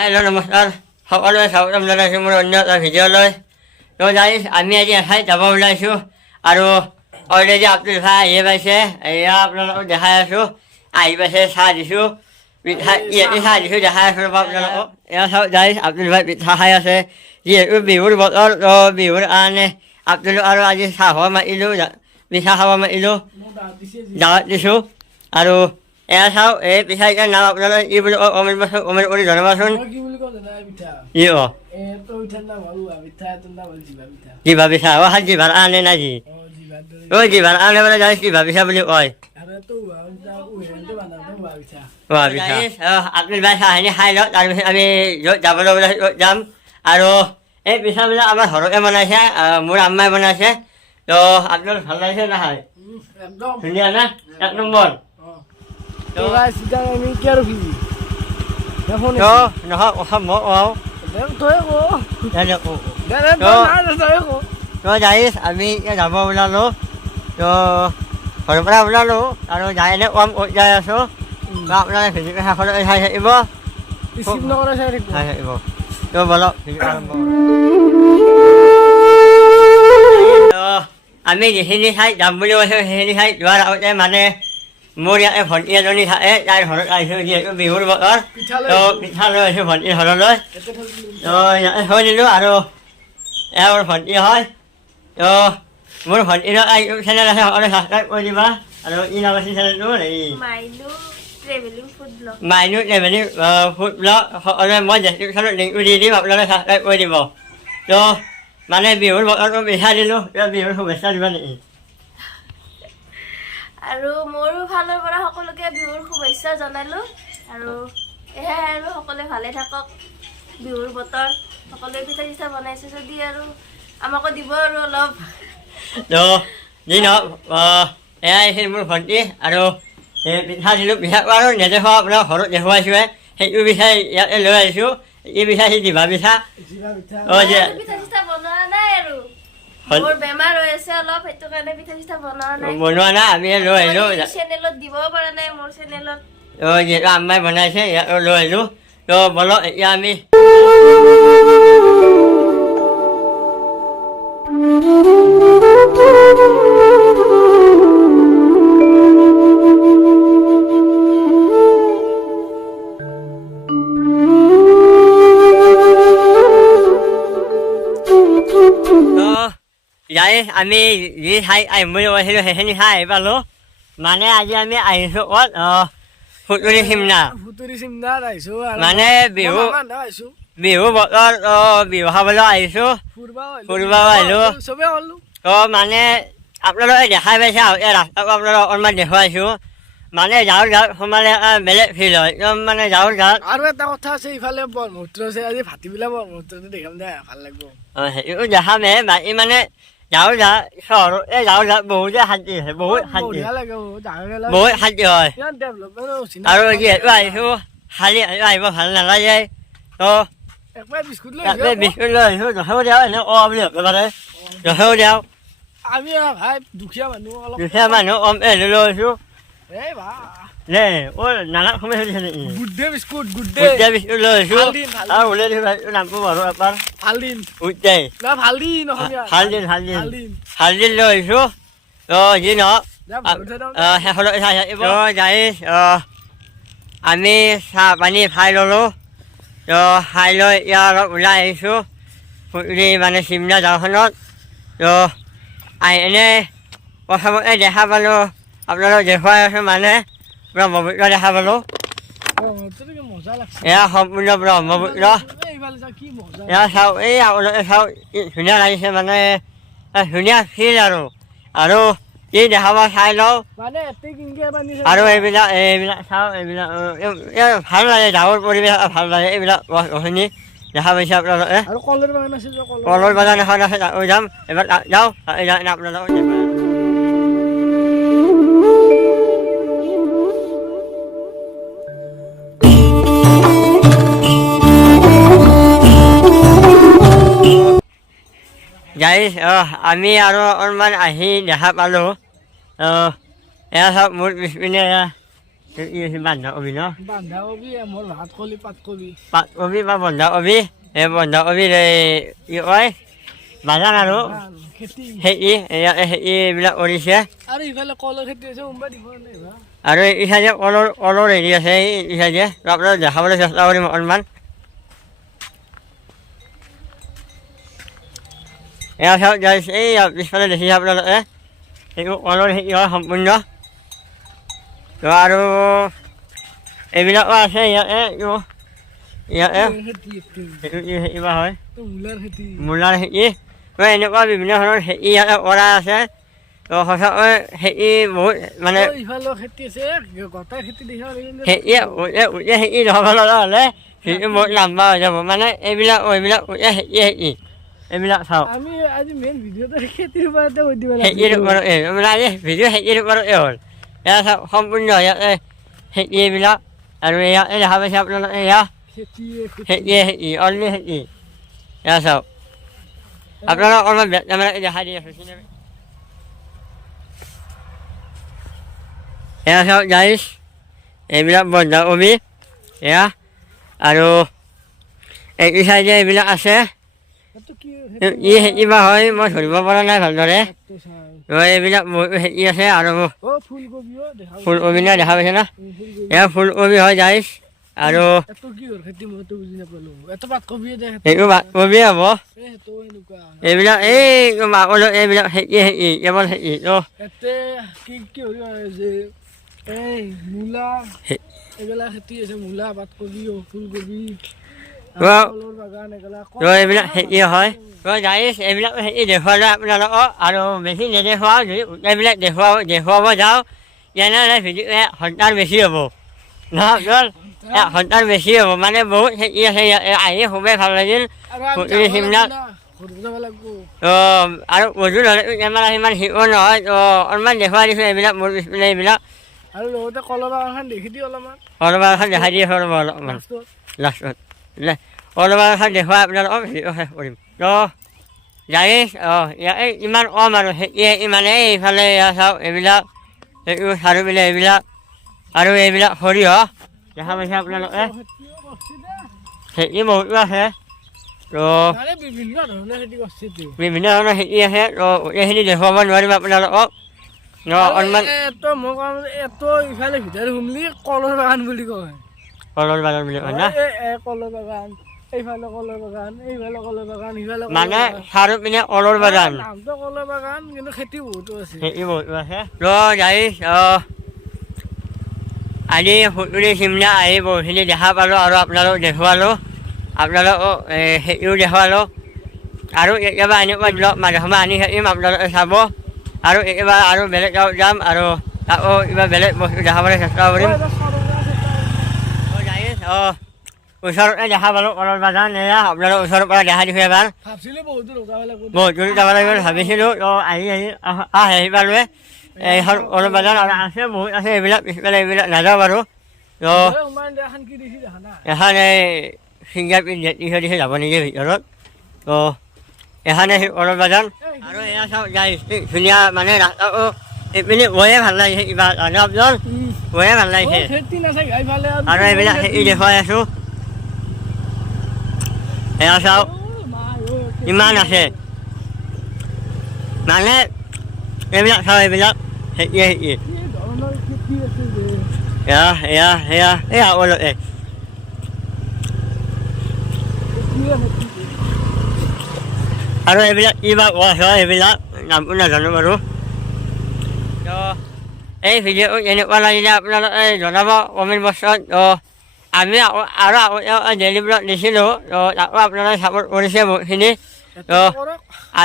Hello, নমস্কাৰ সকলোৱে স্বাগতম জনাইছোঁ মোৰ অন্য এটা ভিডিঅ'লৈ। তো গাইজ আমি আজি এঠাইত যাব ওলাইছোঁ আৰু অলৰেডি আব্দুল ভাই আহিয়ে পাইছে। এয়া আপোনালোকক দেখাই আছোঁ, আহি পাইছে, চাহ দিছোঁ, পিঠা ইয়াতে চাহ দিছোঁ দেখাই আছোঁ ৰ'ব আপোনালোকক। এয়া চাওক গাইজ আব্দুল ভাই পিঠা খাই আছে, যিহেতু বিহুৰ বতৰ। তো বিহুৰ কাৰণে আব্দুল আৰু আজি চাহ খাব মাতিলোঁ, পিঠা খাব মাতিলোঁ, দাৱত দিছোঁ। আৰু এয়া চাওক এই পিঠাকেইটাৰ নাম আপোনালোকে কি বুলি কমেণ্ট কৰি জনাবাচোন। কি জিভা পিঠা অ জিভাৰ আনে না যি জিভাৰ আনে মানে জানিছ জিভা পিঠা বুলি কয়। আপুনি ভাই চাহখিনি খাই লওক, তাৰপিছত আমি য'ত যাবলৈ ওলাইছোঁ ত'ত যাম। আৰু এই পিঠাবিলাক আমাৰ ঘৰতে বনাইছে, মোৰ আম্মাই বনাইছে। তো আপোনালোক ভাল লাগিছে নাখায়? ধুনীয়া না, এক নম্বৰ। নহয় কথা মই কওঁ যাইছ আমি এতিয়া যাব ওলালোঁ। তো ঘৰৰ পৰা ওলালোঁ আৰু যাই এনে কম ক'ত যাই আছোঁ। তো আপোনালোকে ভিডিঅ'টো শেষলৈ চাই থাকিব, চাই থাকিব। তো বলক ভিডিঅ' আৰম্ভ কৰোঁ। আমি যিখিনি ঠাইত যাম বুলি কৈছোঁ সেইখিনি ঠাইত যোৱাৰ আগতে মানে মোৰ ইয়াতে ভণ্টি এজনী থাকে, তাইৰ ঘৰত আহিছোঁ যিহেতু বিহুৰ বতৰ। তো পিঠা লৈ আহিছোঁ ভণ্টিৰ ঘৰলৈ। তো ইয়াতে থৈ দিলোঁ আৰু এয়া মোৰ ভণ্টি হয়। তো মোৰ ভণ্টিৰ ইউটিউব চেনেল আছে, সকলোৱে ছাবস্ক্ৰাইব কৰি দিবা। আৰু ই নাম আছে চেনেলটো মাইনু ট্ৰেভেলিং ফুড ব্লগ। সকলোৱে মই ডেছক্ৰিপশ্যনত লিংকটো দি দিম, আপোনালোকে ছাবস্ক্ৰাইব কৰি দিব। তো মানে বিহুৰ বতৰটো পিঠা দিলোঁ, বিহুৰ শুভেচ্ছা দিবা নেকি? আৰু মোৰো ফালৰ পৰা সকলোকে বিহুৰ শুভেচ্ছা জনালোঁ। আৰু এয়াই আৰু সকলোৱে ভালে থাকক, বিহুৰ বতৰ, সকলোৱে পিঠা চিঠা বনাইছে যদি আৰু আমাকো দিব আৰু অলপ। তো যি নহওক এয়াই আছিল মোৰ ভণ্টি। আৰু পিঠা দিলোঁ, পিঠাটো আৰু নেদেখুৱাওঁ, আপোনাৰ ঘৰত দেখুৱাইছোঁহে। সেইটো পিঠাই ইয়াতে লৈ আহিছোঁ, এই পিঠা সি জিভা পিঠা। পিঠা চিঠা বনোৱা নাই আৰু মোৰ বেমাৰ হৈ আছে অলপ, সেইটো কাৰণে পিঠা চিঠা বনোৱা নাই, আমি লৈ আহিলোঁ। চেনেলত দিব পৰা নাই, মোৰ চেনেলত। যিহেতু আম্মাই বনাইছে ইয়াতো লৈ আহিলোঁ। তো বলক এতিয়া আমি আমি যি ঠাই আহিম বুলি কৈছিলোঁ সেইখিনি ঠাই আহি পালোঁ। মানে আজি আমি আহিছোঁ ক'ত, ফুতুৰি চিমনা। মানে বিহু বতৰ, বিহু খাবলৈ আহিছোঁ, ফুৰিব আহিলোঁ। তো মানে আপোনালোকে দেখাই পাইছে, ৰাস্তাটো আপোনালোকক অকণমান দেখুৱাইছোঁ। মানে যাওঁ সোমালে বেলেগ ফিল হয়, একদম মানে যাওঁ। আৰু এটা কথা আছে, ইফালে ব্ৰহ্মপুত্ৰ আছে, আজি ভাটিবিলা ব্ৰহ্মপুত্ৰটো দেখাম দে, ভাল লাগিব। সেইটো দেখামে, বাকী মানে যাওঁ চহৰত বহুতে শান্তি আছে, বহুত শান্তি, বহুত শান্তি হয়। আৰু যিহেতু আহিছোঁ খালি আহিব ভাল নালাগে। তো বিস্কুট লৈ আহিছোঁ, জখাও দিওঁ এনে কওঁ বুলি ভাবিব পাৰে, জখাও দিওঁ। আমি ভাই দুখীয়া মানুহ কম লৈ আহিছোঁ। দে নানাক সময় চলিছে নেকি? গুড্ডে বিস্কুট লৈ আহিছোঁ। আৰু ওলাই দিছোঁ নামটো বাৰু এবাৰ ভালদিন লৈ আহিছোঁ। তো যি নহওক শেষলৈ চাই থাকিব। আমি চাহ পানী খাই ল'লোঁ। তো খাই লৈ এতিয়া অলপ ওলাই আহিছোঁ ফুৰি মানে চিমলা গাঁওখনত। তো আহি এনে প্ৰথমতে দেখা পালোঁ, আপোনালোক দেখুৱাই আছোঁ মানে ব্ৰহ্মপুত্ৰ দেখা পালোঁ। এয়া সম্পূৰ্ণ ব্ৰহ্মপুত্ৰ। এয়া চাওক, এই আপোনালোকে চাওক কি ধুনীয়া লাগিছে, মানে ধুনীয়া ফিল আৰু কি দেখাব চাই লওঁ। আৰু এইবিলাক চাওক, এইবিলাক ভাল লাগে, গাঁৱৰ পৰিৱেশ ভাল লাগে। এইবিলাক গছ গছনি দেখা পাইছে আপোনালোকে। কলৰ বাগান এখন আছে, তাত যাম এবাৰ, যাওঁ আপোনালোকক দেখুৱাই। গাইজ আমি আৰু অকণমান আহি দেখা পালোঁ। এয়া চাওক মোৰ পিছপিনে এই বন্ধাকবি ন বন্ধাকবি মোৰ ভাতকবি পাতকবি পাতকবি বা বন্ধাকবি এই বন্ধাকবিৰ কি কয় বাগান আৰু খেতি এইবিলাক কৰিছে আৰু ইফালে কলৰ খেতি আছে উম্বা দিব নাই আৰু এই চাইডে কলৰ হেৰি আছে এই চাইডে আপোনালোকে দেখাবলৈ চেষ্টা কৰিম অকণমান এয়া চাওক এই পিছফালে দেখিছে আপোনালোকে এইটো কলৰ খেতি হয় সম্পূৰ্ণ তো আৰু এইবিলাকো আছে ইয়াতে খেতি বা হয় মূলাৰ খেতি এনেকুৱা বিভিন্ন ধৰণৰ খেতি ইয়াতে কৰা আছে তো সঁচাকৈ খেতি বহুত মানে খেতি নহ'ব লগা হ'লে খেতি বহুত লম্বা হৈ যাব মানে এইবিলাক খেতি এইবিলাক চাওক খেতিৰ ওপৰতে মানে আজি ভিডিঅ' খেতিৰ ওপৰতে হ'ল এয়া চাওক সম্পূৰ্ণ ইয়াতে খেতি এইবিলাক আৰু ইয়াতে দেখা পাইছে আপোনালোকে এয়া খেতি অনলি খেতি এয়া চাওক আপোনালোক অকণমান কেমেৰাকে দেখাই দি আছোঁ এয়া চাওক গাইছ এইবিলাক বন্ধাকবি এয়া আৰু এইটো চাইডে এইবিলাক আছে খেতি বা হয় মই ধৰিব পৰা নাই ভালদৰে এইবিলাক বহুত খেতি আছে আৰু ফুলকবি নাই দেখা পাইছে না এয়া ফুলকবি হয় গাইছ আৰু এইটো পাতকবিয়ে হ'ব এইবিলাক এইবিলাক খেতি কেৱল খেতি এইবিলাক খেতি আছে মূলা পাতকবি ফুলকবি এইবিলাক খেতি হয় গাইছ এইবিলাক খেতি দেখুৱালে আপোনালোকক আৰু বেছি নেদেখুৱাওঁ যদি এইবিলাক দেখুৱাব যাওঁ তেনেহ'লে ভিডিঅ' ঘণ্টাৰ বেছি হ'ব নহয় ঘণ্টাৰ বেছি হ'ব মানে বহুত খেতি আছে আহি খুবেই ভাল লাগিল চিমলাত আৰু গধূল হ'লে কেমেৰা সিমান শিকো নহয় তো অলপমান দেখুৱাই দিছোঁ এইবিলাক মোৰ পিছপিনে এইবিলাক আৰু লগতে কলৰ বাগানখন দেখি দিওঁ অলপমান কলৰ বাগানখন দেখাই দি আছোঁ অলপমান লাষ্টত কলৰ বাগানখন দেখুৱাই আপোনালোকক ভিডিঅ' শেষ কৰিম তো গাইছ ইয়াতে ইমান কম আৰু খেতি ইমানেই এইফালে চাওক এইবিলাক এইটো চাৰিওপিনে এইবিলাক আৰু এইবিলাক সৰিয়হ দেখা পাইছে আপোনালোকে খেতি বহুতো আছে তো বিভিন্ন ধৰণৰ খেতি আছে তো গোটেইখিনি দেখুৱাব নোৱাৰিম আপোনালোকক অকণমান ইফালে ভিতৰত সোমলি কলৰ বাগান বুলি কয় কলৰ বাগান বুলি কয় না কলৰ বাগান এইফালে কলৰ বাগান এইফালে কলৰ বাগান ইফালে মানে চাৰিওপিনে কলৰ বাগান নামটো কলৰ বাগান কিন্তু খেতি বহুতো আছে তো গাইছ আজি সুতুলি চিমলা আহি বহুতখিনি দেখা পালোঁ আৰু আপোনালোক দেখুৱালোঁ আপোনালোকক খেতিও দেখুৱালোঁ আৰু কেতিয়াবা এনেকুৱা ব্লগ মাজে সময়ে আনি থাকিম আপোনালোকে চাব আৰু কেতিয়াবা আৰু বেলেগ গাঁৱত যাম আৰু আকৌ কিবা বেলেগ বস্তু দেখাবলৈ চেষ্টা কৰিম ওচৰতে দেখা পালোঁ কলৰ বাগান এয়া আপোনালোক ওচৰৰ পৰা দেখা দিছোঁ এবাৰ বহুত দূৰ যাব লাগিব ভাবিছিলোঁ তো আহি পালোঁৱে এইখন কলৰ বাগান আৰু আছে বহুত আছে এইবিলাক পিছফালে এইবিলাক নাযাওঁ বাৰু তো এখন এই ফিংগাৰ প্ৰিণ্ট দিছে যাব নিদিয়ে ভিতৰত তো এখানে কলৰ বাগান আৰু এয়া চাওক গাইছ ধুনীয়া মানে ৰাস্তাটো এইপিনে গৈয়ে ভাল লাগিছে কিবা আপোনাৰ গৈয়ে ভাল লাগিছে আৰু এইবিলাক খেতি দেখুৱাই আছোঁ এয়া চাওক ইমান আছে মানে এইবিলাক চাওক এইবিলাক খেতি এয়া আগলৈকে আৰু এইবিলাক কিবা গছ হয় এইবিলাক নামটো নাজানো বাৰু তো এই ভিডিঅ'টো কেনেকুৱা লাগিলে আপোনালোকে জনাব কমেণ্ট বক্সত তো আমি আৰু ডেইলি ব্লগ দিছিলোঁ তো তাকো আপোনালোকে ছাপোৰ্ট কৰিছে বহুতখিনি তো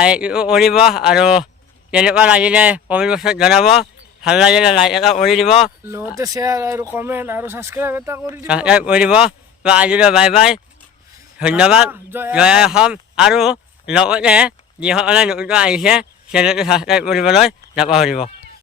এইটো কৰিব আৰু কেনেকুৱা লাগিলে কমেণ্ট বক্সত জনাব ভাল লাগিলে লাইক এটা কৰি দিব লগতে শ্বেয়াৰ আৰু কমেণ্ট আৰু ছাবস্ক্ৰাইব এটা কৰি দিব তো আজিলৈ বাই বাই ধন্যবাদ জয় অসম আৰু লগতে যিসকলে নতুনকৈ আহিছে চেনেলটো ছাবস্ক্ৰাইব কৰিবলৈ নাপাহৰিব